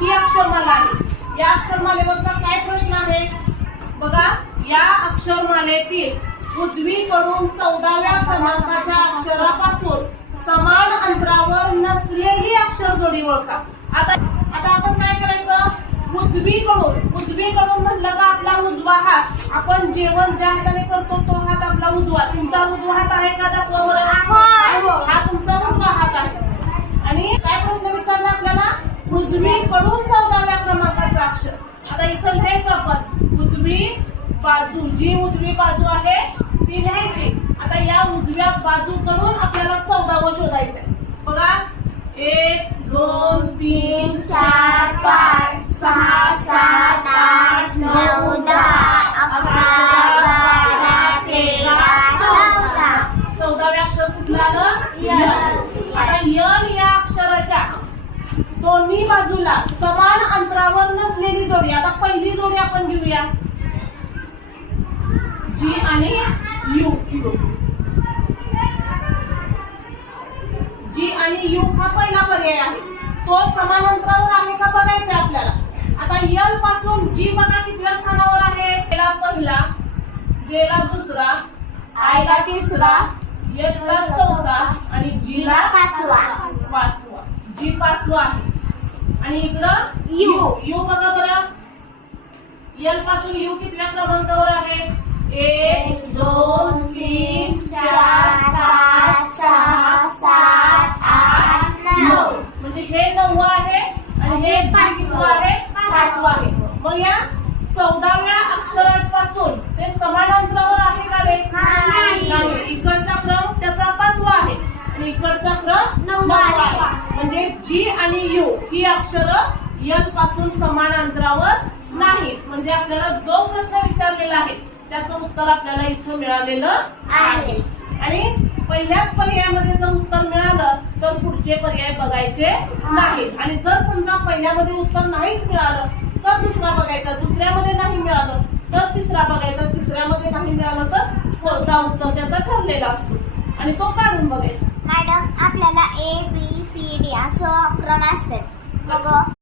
ही अक्षरमाला आहे. या अक्षरमालेवरचा काय प्रश्न आहे? बघा या अक्षरमालेतील उजवीकडून चौदाव्या क्रमांकाच्या अक्षरापासून समान अंतरावर नसलेली अक्षर जोडी ओळखा. आता आता आपण काय करायचं? उजवीकडून उजवीकडून म्हटलं का आपला उजवा हात? आपण जेवण ज्या हाताने करतो तो हात आपला उजवा तुमचा उजवा हात आहे का दाखवा बरं? हा तुमचा उजवा हात आहे आणि काय प्रश्न विचारला उजवी उजवीकडून चौदाव्या क्रमांकाचा अक्षर आता इथं लिहायचं आपण. उजवी बाजू जी उजवी बाजू आहे ती लिहायची. आता या उजव्या बाजूकडून आपल्याला चौदावं शोधायचंय. बघा. एक दोन तीन दोन्ही बाजूला समान अंतरावर नसलेली जोडी. आता पहिली जोडी आपण घेऊया. जी आणि यू यू जी आणि यू हा पहिला पर्याय आहे. तो समान अंतरावर आहे का बघायचा आपल्याला. आता यलपासून जी बघा कितव्या स्थानावर आहे. ला पहिला जे ला दुसरा आय ला तिसरा एच ला चौथा आणि जी ला पाचवा. पाचवा. जी पाचवा आहे. आणि इकडं यू. यू. बघा बरं. यलपासून यू कितव्या क्रमांकावर आहे? एक दोन तीन चार पाच सहा सात आठ नऊ. म्हणजे हे नऊ आहे आणि हे कितवं आहे पाचवं आहे मग या चौदाव्या अक्षरापासून ते समान अंतरावर आहे का रे नाही. नाही. इकडचा क्रम त्याचा पाचवा आहे आहे. आहे. म्हणजे जी आणि यू ही अक्षर यलपासून समान अंतरावर नाहीत. म्हणजे आपल्याला जो प्रश्न विचारलेला आहे त्याचं उत्तर आपल्याला इथं मिळालेलं आहे. आणि पहिल्याच पर्यायामध्ये जर उत्तर मिळालं तर पुढचे पर्याय बघायचे नाहीत. आणि जर समजा पहिल्यामध्ये उत्तर नाहीच मिळालं तर दुसरा बघायचा. दुसऱ्यामध्ये नाही मिळालं तर तिसरा बघायचा. तिसऱ्यामध्ये नाही मिळालं तर चौथा उत्तर त्याचा ठरलेला असतो. आणि तो काढून बघायचा. मॅडम आपल्याला ए बी सी डी असं क्रम असतात. मग